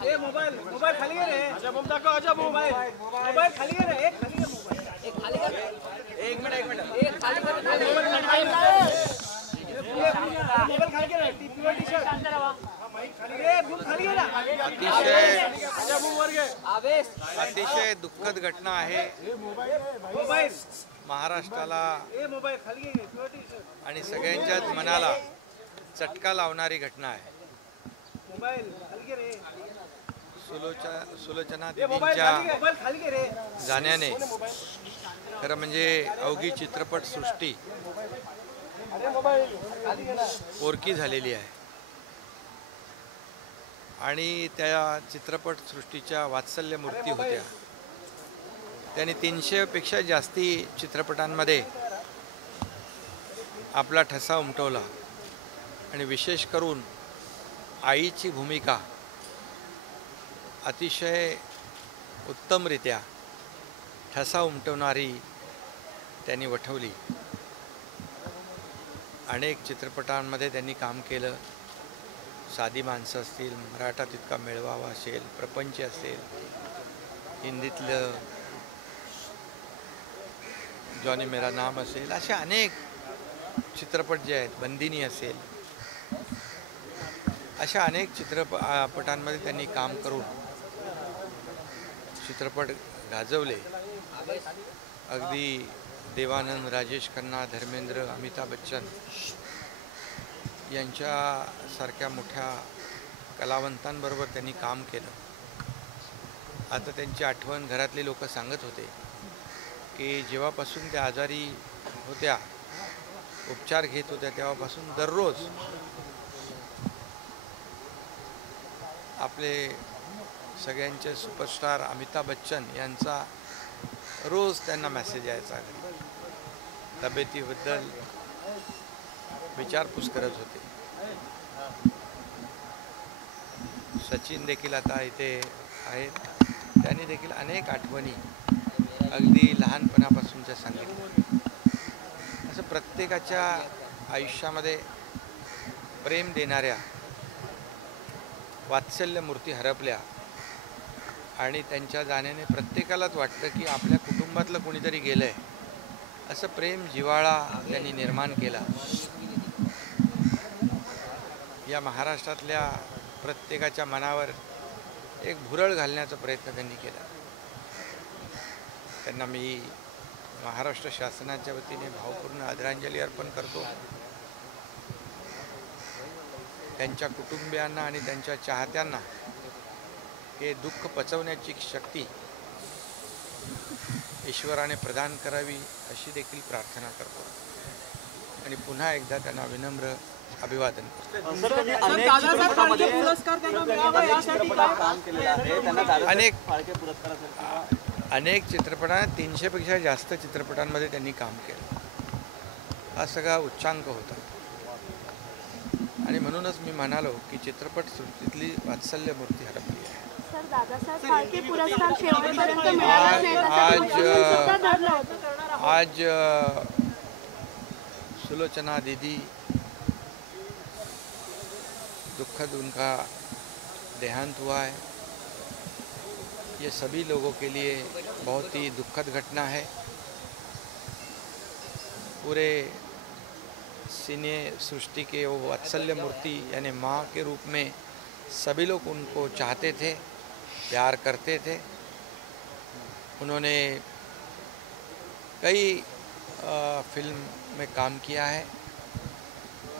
हे मोबाईल खाली कर रे. अच्छा बम दाखव. अच्छा मोबाईल खाली कर रे. एक खाली कर मोबाईल. एक खाली कर. एक मिनिट. एक खाली कर. मोबाईल खाली कर. टी शर्ट खाली रे. बूम खाली आहे ना. अतिशय दुःखद घटना आहे. मोबाईल महाराष्ट्राला मोबाईल खाली घे. आणि सगळ्यांच्याच मनाला चटका लावणारी घटना आहे. मोबाईल खाली घे रे. सुलोचना दीदींच्या खाली घे रे. जाण्याने खरं म्हणजे अवघी चित्रपट सृष्टी पोरकी झालेली आहे आणि त्या चित्रपट सृष्टीच्या वात्सल्य मूर्ती होत्या. त्यांनी 300 पेक्षा जास्ती चित्रपटांमध्ये आपला ठसा उमटवला आणि विशेष करून आईची भूमिका अतिशय उत्तमरित्या ठसा उमटवणारी त्यांनी वठवली. अनेक चित्रपटांमध्ये त्यांनी काम केलं. साधी माणसं असतील, मराठा तितका मेळवावा असेल, प्रपंच असेल, हिंदीतलं जॉनी मेरा नाम असेल, असे अनेक चित्रपट जे आहेत, बंदिनी असेल, अशा अनेक चित्रपटांमध्ये त्यांनी काम करून चित्रपट गाजवले. अगदी देवानंद, राजेश खन्ना, धर्मेंद्र, अमिताभ बच्चन यांच्यासारख्या मोठ्या कलावंतांबरोबर त्यांनी काम केलं. आता त्यांची आठवण घरातले लोक सांगत होते की जेव्हापासून त्या आजारी होत्या, उपचार घेत होत्या, तेव्हापासून दररोज आपले सगळ्यांचे सुपरस्टार अमिताभ बच्चन यांचा रोज त्यांना मेसेज यायचा. तब्येतीबद्दल विचारपूस करत होते. सचिन देखील आता इथे आहेत. त्यांनी देखील अनेक आठवणी अगदी लहानपणापासूनच्या सांगितल्या. असं प्रत्येकाच्या आयुष्यामध्ये प्रेम देणाऱ्या वात्सल्य मूर्ती हरपल्या आणि त्यांच्या जाण्याने प्रत्येकालाच वाटतं की आपल्या कुटुंबातलं कोणीतरी गेलं आहे, असं प्रेम जिव्हाळा त्यांनी निर्माण केला. या महाराष्ट्रातल्या प्रत्येकाच्या मनावर एक भुरळ घालण्याचा प्रयत्न त्यांनी केला. त्यांना मी महाराष्ट्र शासनाच्या वतीने भावपूर्ण आदरांजली अर्पण करतो. त्यांच्या कुटुंबियांना आणि त्यांच्या चाहत्यांना हे दुःख पचवण्याची शक्ती ईश्वराने प्रदान करावी अशी देखील प्रार्थना करतो आणि पुन्हा एकदा त्यांना विनम्र अभिवादन करतो. अनेक चित्रपटात 300 पेक्षा जास्त चित्रपटांमध्ये त्यांनी काम केलं. हा सगळा उच्चांक होता आणि म्हणूनच मी म्हणालो की चित्रपट सृष्टीतली वात्सल्य मूर्ती हरपली आहे. आज सुलोचना दीदी दुखद उनका देहांत हुआ है. ये सभी लोगों के लिए बहुत ही दुखद घटना है. पूरे सिने सृष्टि के वो वात्सल्य मूर्ति यानी माँ के रूप में सभी लोग उनको चाहते थे, प्यार करते थे. उन्होंने कई फिल्म में काम किया है,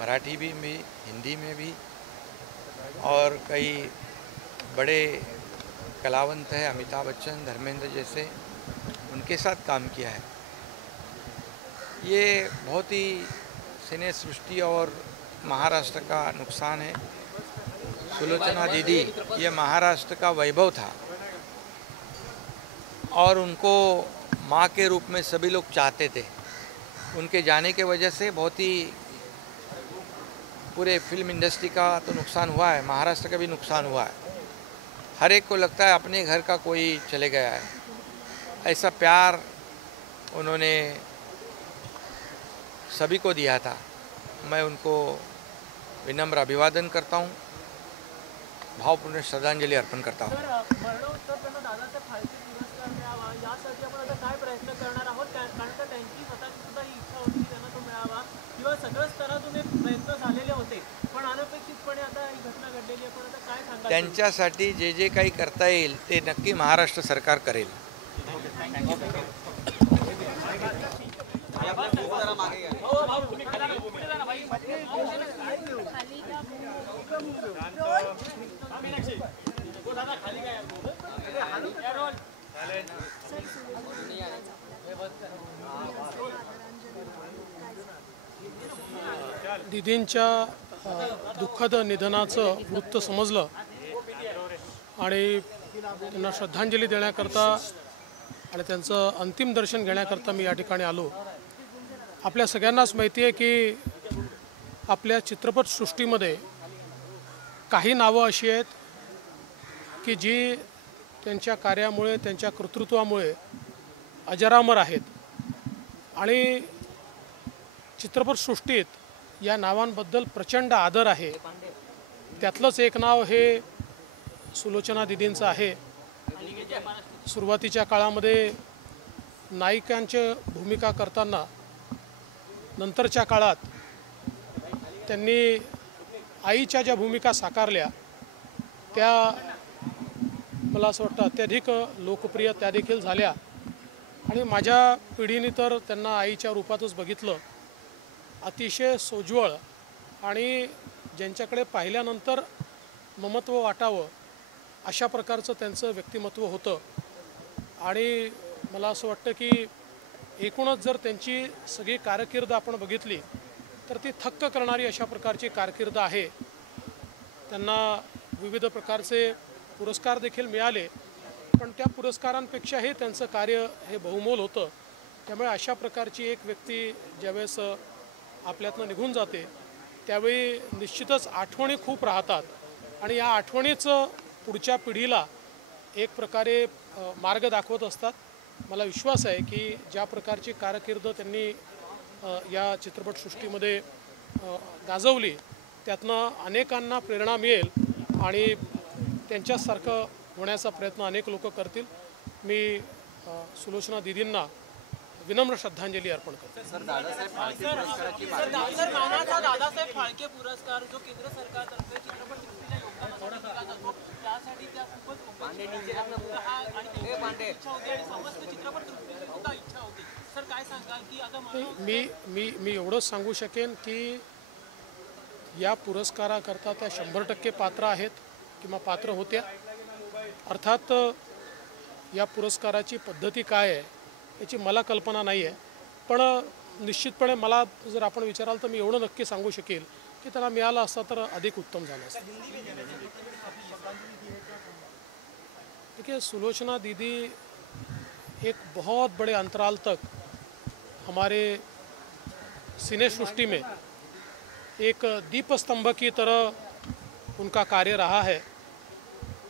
मराठी भी, हिंदी में भी, और कई बड़े कलावंत हैं, अमिताभ बच्चन, धर्मेंद्र जैसे, उनके साथ काम किया है. ये बहुत ही सिने सृष्टि और महाराष्ट्र का नुकसान है. सुलोचना दीदी ये महाराष्ट्र का वैभव था और उनको माँ के रूप में सभी लोग चाहते थे. उनके जाने के वजह से बहुत ही पूरे फिल्म इंडस्ट्री का तो नुकसान हुआ है, महाराष्ट्र का भी नुकसान हुआ है। हर एक को लगता है अपने घर का कोई चले गया है। ऐसा प्यार उन्होंने सभी को दिया था। मैं उनको विनम्र अभिवादन करता हूँ, भावपूर्ण श्रद्धांजली अर्पण करता हूँ। मरणोत्तर त्यांना दादासाहेब फाळके पुरस्कार मिळावा यासाठी आपण आता काय प्रयत्न करणार आहोत, कारण का त्यांची स्वतःची सुद्धा ही इच्छा होती की त्यांना तो मिळावा, किंवा सगळ्या स्तरातून हे प्रयत्न झालेले होते, पण अनपेक्षितपणे आता ही घटना घडलेली आहे. पण आता काय सांगाल? त्यांच्यासाठी जे जे काही करता येईल ते नक्की महाराष्ट्र सरकार करेल. दीदींच्या दुःखद निधनाचं वृत्त समजलं आणि त्यांना श्रद्धांजली देण्याकरता आणि त्यांचं अंतिम दर्शन घेण्याकरता मी या ठिकाणी आलो. आपल्या सगळ्यांनाच माहिती आहे की आपल्या चित्रपटसृष्टीमध्ये काही नावं अशी आहेत की जी त्यांच्या कार्यामुळे, त्यांच्या कर्तृत्वामुळे अजरामर आहेत आणि चित्रपटसृष्टीत या नावांबद्दल प्रचंड आदर आहे. त्यातलंच एक नाव हे सुलोचना दीदींचं आहे. सुरुवातीच्या काळामध्ये नायिकांची भूमिका करताना नंतरच्या काळात त्यांनी आईच्या ज्या भूमिका साकारल्या त्या मला असं वाटतं अत्याधिक लोकप्रिय त्या देखील झाल्या आणि माझ्या पिढीने तर त्यांना आईच्या रूपातच बघितलं. अतिशय सोज्वळ आणि ज्यांच्याकडे पाहिल्यानंतर ममत्व वाटावं अशा प्रकारचं त्यांचं व्यक्तिमत्व होतं. आणि मला असं वाटतं की एकूणच जर त्यांची सगळी कारकीर्द आपण बघितली तर ती थक्क करणारी अशा प्रकारची कारकीर्द आहे. त्यांना विविध प्रकारचे पुरस्कार देखील मिळाले, पण त्या पुरस्कारांपेक्षाही त्यांचं कार्य हे बहुमोल होतं. त्यामुळे अशा प्रकारची एक व्यक्ती ज्यावेळेस आपल्यातनं निघून जाते त्यावेळी निश्चितच आठवणी खूप राहतात आणि या आठवणीच पुढच्या पिढीला एक प्रकारे मार्ग दाखवत असतात. मला विश्वास आहे की ज्या प्रकारची कारकीर्द त्यांनी या चित्रपटसृष्टीमध्ये गाजवली त्यातनं अनेकांना प्रेरणा मिळेल आणि त्यांच्यासारखं होण्याचा प्रयत्न अनेक लोक करतील. मी सुलोचना दीदींना विनम्र श्रद्धांजली अर्पण करतो. दादासाहेब फाळके पुरस्कार जो केंद्र सरकारतर्फे चित्रपटसृष्टीला योगदानासाठी दिला जातो त्यासाठी त्या खूपच आणि समस्त चित्रपटसृष्टीची सुद्धा इच्छा होती. सर काय सांगाल की आता मी एवढंच सांगू शकेन की या पुरस्काराकरता त्या 100% पात्र आहेत किंवा पात्र होत्या. अर्थात या पुरस्काराची पद्धती काय आहे याची मला कल्पना नाही आहे, पण निश्चितपणे मला जर आपण विचाराल तर मी एवढं नक्की सांगू शकेल कि त्यांना मिळाला असता तर अधिक उत्तम झालं असतं. देखिए, सुलोचना दीदी एक बहुत बड़े अंतराल तक हमारे सिने सृष्टि में एक दीप स्तंभ की तरह उनका कार्य रहा है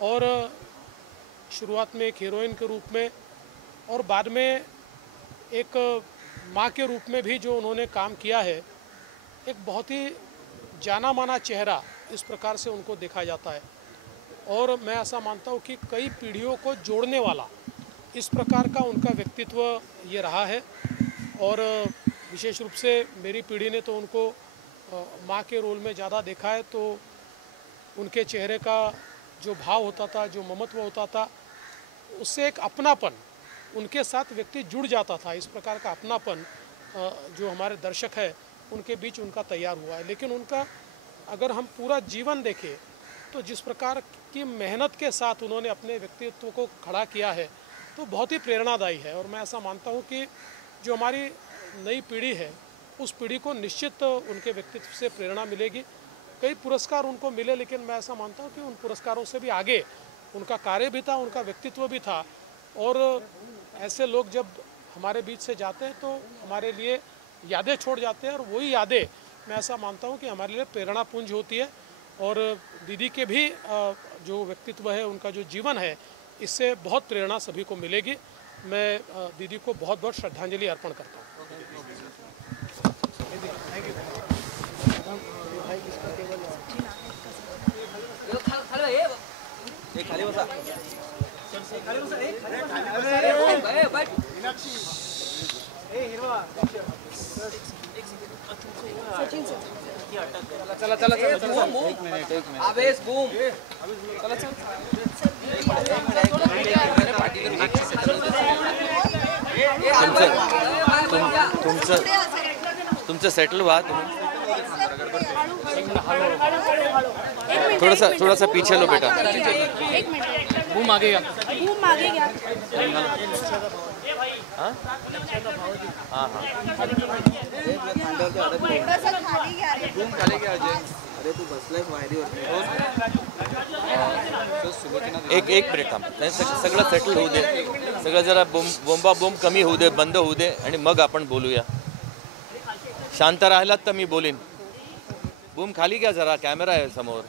और शुरुआत में एक हीरोइन के रूप में और बाद में एक माँ के रूप में भी जो उन्होंने काम किया है, एक बहुत ही जाना माना चेहरा इस प्रकार से उनको देखा जाता है. और मैं ऐसा मानता हूँ कि कई पीढ़ियों को जोड़ने वाला इस प्रकार का उनका व्यक्तित्व ये रहा है. और विशेष रूप से मेरी पीढ़ी ने तो उनको माँ के रोल में ज़्यादा देखा है, तो उनके चेहरे का जो भाव होता था, जो ममत्व होता था, उससे एक अपनापन उनके साथ व्यक्ति जुड़ जाता था. इस प्रकार का अपनापन जो हमारे दर्शक है उनके बीच उनका तैयार हुआ है. लेकिन उनका अगर हम पूरा जीवन देखें तो जिस प्रकार की मेहनत के साथ उन्होंने अपने व्यक्तित्व को खड़ा किया है तो बहुत ही प्रेरणादायी है. और मैं ऐसा मानता हूँ कि जो हमारी नई पीढ़ी है उस पीढ़ी को निश्चित उनके व्यक्तित्व से प्रेरणा मिलेगी. कई पुरस्कार उनको मिले, लेकिन मैं ऐसा मानता हूँ कि उन पुरस्कारों से भी आगे उनका कार्य भी था, उनका व्यक्तित्व भी था. और ऐसे लोग जब हमारे बीच से जाते हैं तो हमारे लिए यादें छोड़ जाते हैं और वही यादें मैं ऐसा मानता हूँ कि हमारे लिए प्रेरणा पुंज होती है और दीदी के भी जो व्यक्तित्व है, उनका जो जीवन है, इससे बहुत प्रेरणा सभी को मिलेगी। मैं दीदी को बहुत बहुत श्रद्धांजलि अर्पण करता हूँ। खाली बसा चला चला चला एक मिनिट आवेश बूम चला चल तुमचं सेटल व्हा तुम्ही थोड़ा सा पीछे लो बेटा एक मिनट बूम आगे गया बूम आगे गया हाँ हाँ थोडासा खाली घ्या रे. बूम खाली गया अजय अरे तू बसलायस वायरीवर एक मिनिट थांब सगळं सेटल होऊ दे सगळं जरा बोंबा बोंब कमी होऊ दे बंद होऊ दे आणि मग आपण बोलूया शांत राहिलात तर मी बोलीन बूम खाली घ्या जरा कॅमेरा आहे समोर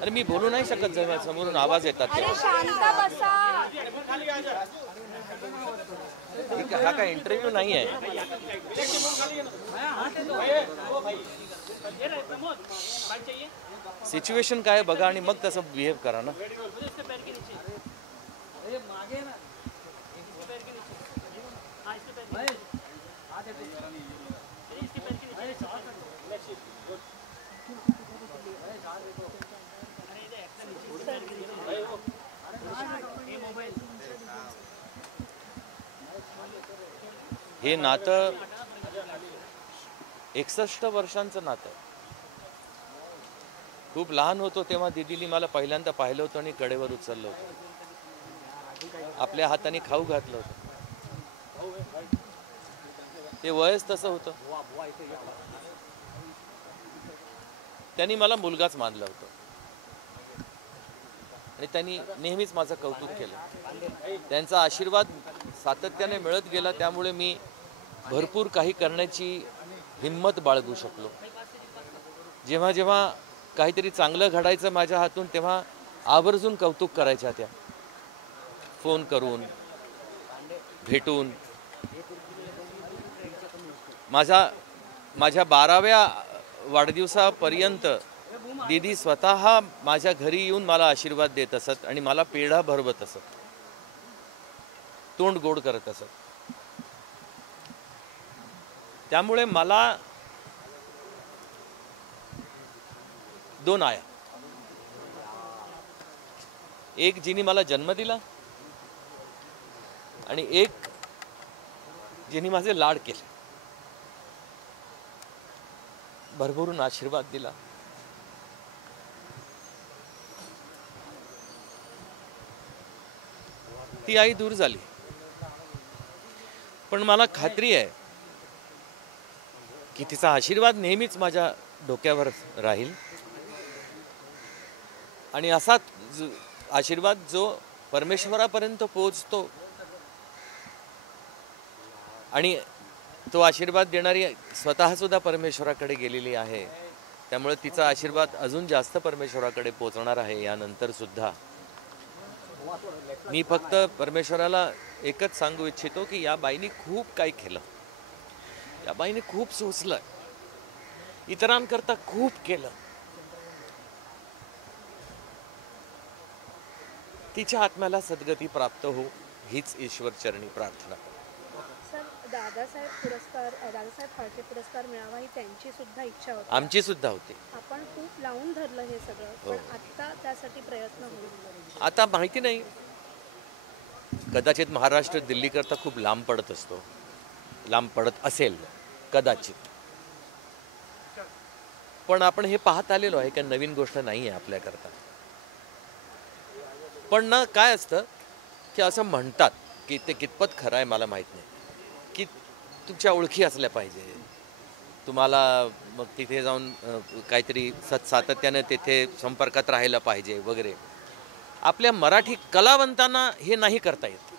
अरे मी बोलू नाही शकत जेव्हा समोरून आवाज येतात अरे शांत बसा. हा काय इंटरव्ह्यू नाही आहे सिच्युएशन काय बघा आणि मग तसं बिहेव करा ना हे नातं 61 वर्षांचं नातं खूप लहान होतो तेव्हा दीदीने मला पहिल्यांदा पाहिलं होतं आणि कडेवर उचललं होतं आपल्या हाताने खाऊ घातलं होतं ते वयच तसं होतं त्यांनी मला मुलगाच मानलं होतं आणि त्यांनी नेहमीच माझं कौतुक केलं त्यांचा आशीर्वाद सातत्याने मिळत गेला त्यामुळे मी भरपूर काही करण्याची हिंमत बाळगू शकलो जेव्हा जेव्हा काहीतरी चांगलं घडायचं माझ्या हातून तेव्हा आवर्जून कौतुक करायच्या त्या फोन करून भेटून माझ्या 12व्या वाढदिवसापर्यंत दीदी स्वतः माझ्या घरी येऊन मला आशीर्वाद देत असत आणि मला पेढा भरवत असत तोंड गोड करत असत त्यामुळे मला 2 आया एक जिने मला जन्म दिला आणि एक जिने माझे लाड केले भरभरून आशीर्वाद दिला ती आई दूर झाली पण मला खात्री आहे की तिचा आशीर्वाद नेहमीच माझ्या डोक्यावर राहील आणि असा आशीर्वाद जो परमेश्वरापर्यंत पोहोचतो आणि तो आशीर्वाद देणारी स्वतः सुद्धा परमेश्वराकडे गेलेली आहे त्यामुळे तिचा आशीर्वाद अजून जास्त परमेश्वराकडे पोहोचणार आहे यानंतर सुद्धा मी फक्त परमेश्वराला एकच सांगू इच्छितो की या बाईने खूप काही केलं या बाईने खूप सोसलं इतरांकरता खूप केलं तिच्या आत्म्याला सद्गती प्राप्त हो हीच ईश्वर चरणी प्रार्थना सर दादासाहेब फाळके पुरस्कार मिळावा ही त्यांची सुद्धा इच्छा होती आमची सुद्धा होती आपण खूप लावून धरलं हे सगळं पण आता त्यासाठी प्रयत्न होईल आता माहिती नाही कदाचित महाराष्ट्र दिल्ली करता खूप लांब पडत असेल कदाचित पण आपण हे पाहत आलेलो आहे की नवीन गोष्ट नाही आहे आपल्याकरता पण ना काय असतं की असं म्हणतात की ते कितपत खरं आहे मला माहित नाही की तुमच्या ओळखी असल्या पाहिजे तुम्हाला मग तिथे जाऊन काहीतरी सातत्यानं तिथे संपर्कात राहायला पाहिजे वगैरे. आपल्या मराठी कलावंतांना हे नाही करता येत.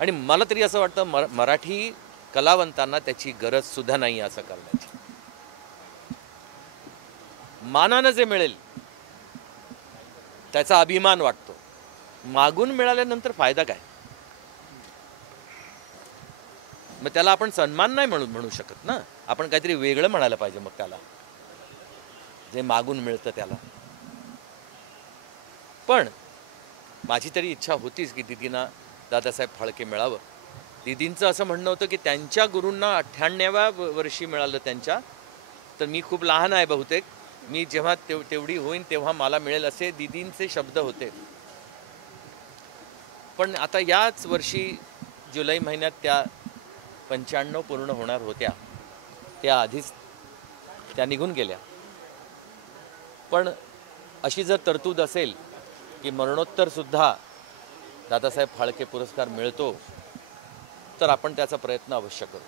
आणि मला तरी असं वाटतं मराठी कलावंतांना त्याची गरजसुद्धा नाही असं करण्याची. मानानं जे मिळेल त्याचा अभिमान वाटतो. मागून मिळाल्यानंतर फायदा काय? मग त्याला आपण सन्मान नाही म्हणू शकत ना. आपण काहीतरी वेगळं म्हणायला पाहिजे मग त्याला, जे मागून मिळतं त्याला. पण माझी तरी इच्छा होतीच की दीदींना दादासाहेब फाळके मिळावं. दीदींचं असं म्हणणं होतं की त्यांच्या गुरूंना 98व्या वर्षी मिळालं त्यांच्या, तर मी खूप लहान आहे बहुतेक, मी जेव्हा तेवढी होईन तेव्हा मला मिळेल असे दीदींचे शब्द होते. पण आता याच वर्षी जुलै महिन्यात त्या 95 पूर्ण होणार होत्या. त्या आधीच त्या निघून गेल्या. पण अशी जर तरतूद असेल की मरणोत्तरसुद्धा दादासाहेब फाळके पुरस्कार मिळतो, तर आपण त्याचा प्रयत्न अवश्य करू.